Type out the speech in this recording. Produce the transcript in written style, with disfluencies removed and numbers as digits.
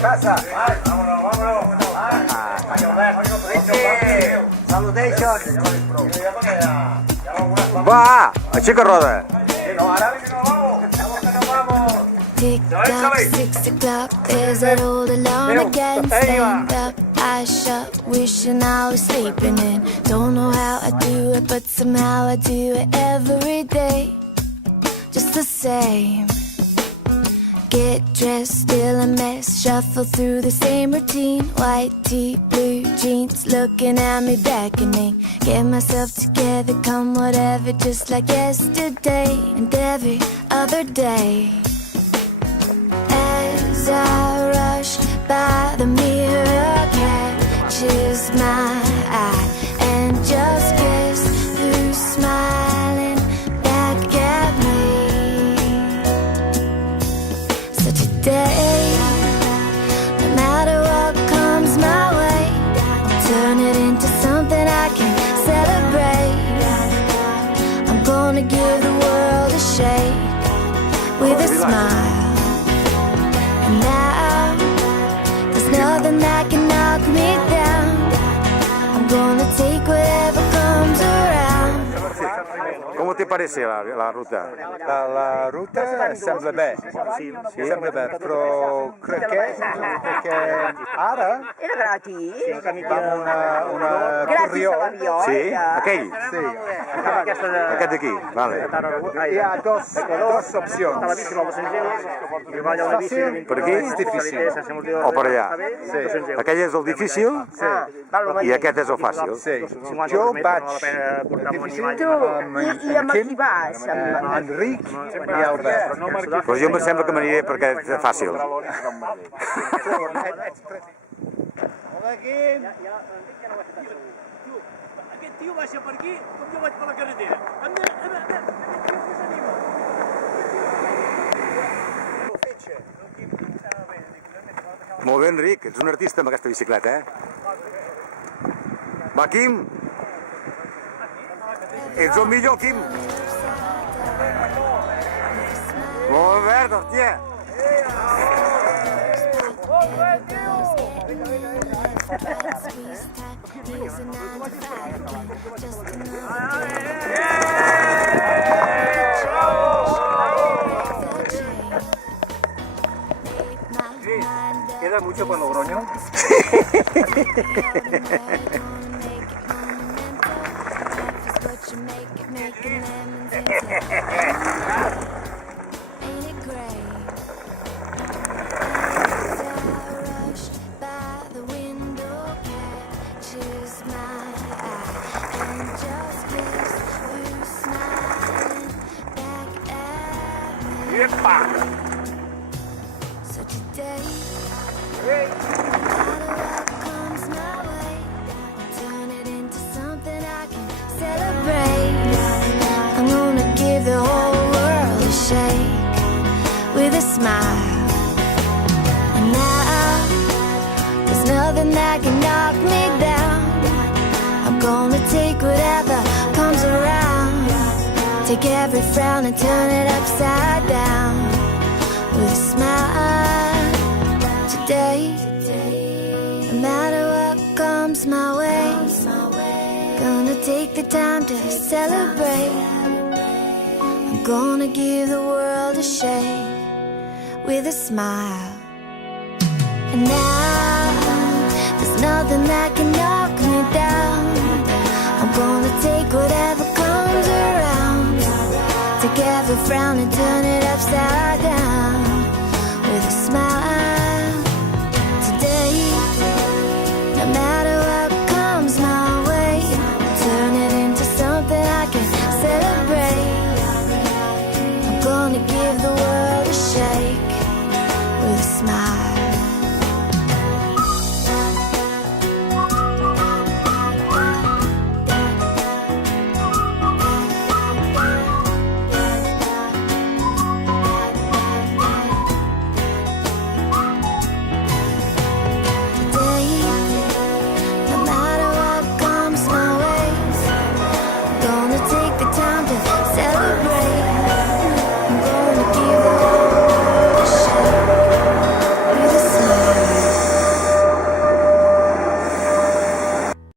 Casa. Saludation. Va, aixeca roda. Tick tock, 6 o'clock, there's that old alarm again. Stand up, eyes shut, wishing I was sleeping in. Don't know how I do it, but somehow I do it every day. Just the same. Get dressed, still a mess, shuffle through the same routine. White tee, blue jeans, looking at me beckoning. Get myself together, come whatever, just like yesterday and every other day. As I rush by, the mirror catches my eye, and just guess who's smiling back at me. So today, no matter what comes my way, I'll turn it into something I can celebrate. I'm gonna give the world a shake with a smile. And now, there's nothing that can knock me down. I'm gonna take whatever comes around. ¿Cómo te parece la ruta? La ruta sembla bé. Sí, sembla bé, però crec que ara Era gratis. vam una corrió. Sí? Aquell? Sí. Aquest d'aquí? Vale. Hi ha dos opcions. Fàcil, Per aquí? és difícil. O per allà? Sí. Aquell és el difícil i aquest és el fàcil. Sí. Jo vaig difícil I amb qui vas? amb Enric i Albert. Però jo em sembla que m'aniré per aquest fàcil. Aquest tio baixa per aquí com jo vaig per la carretera. Molt bé, Enric, ets un artista amb aquesta bicicleta, eh? Va, Quim! Ets el millor, Quim! Molt bé, hòstia! ¿Queda mucho para Logroño? So today, no matter what comes my way, I'll turn it into something I can celebrate. I'm gonna give the whole world a shake with a smile. And now, there's nothing that can knock me down. I'm gonna take whatever comes around. Take every frown and turn it upside down with a smile. Today, no matter what comes my way, gonna take the time to celebrate. I'm gonna give the world a shake with a smile. And now, there's nothing that can knock me down. I'm gonna take whatever comes around. Take every frown and turn it upside down with a smile.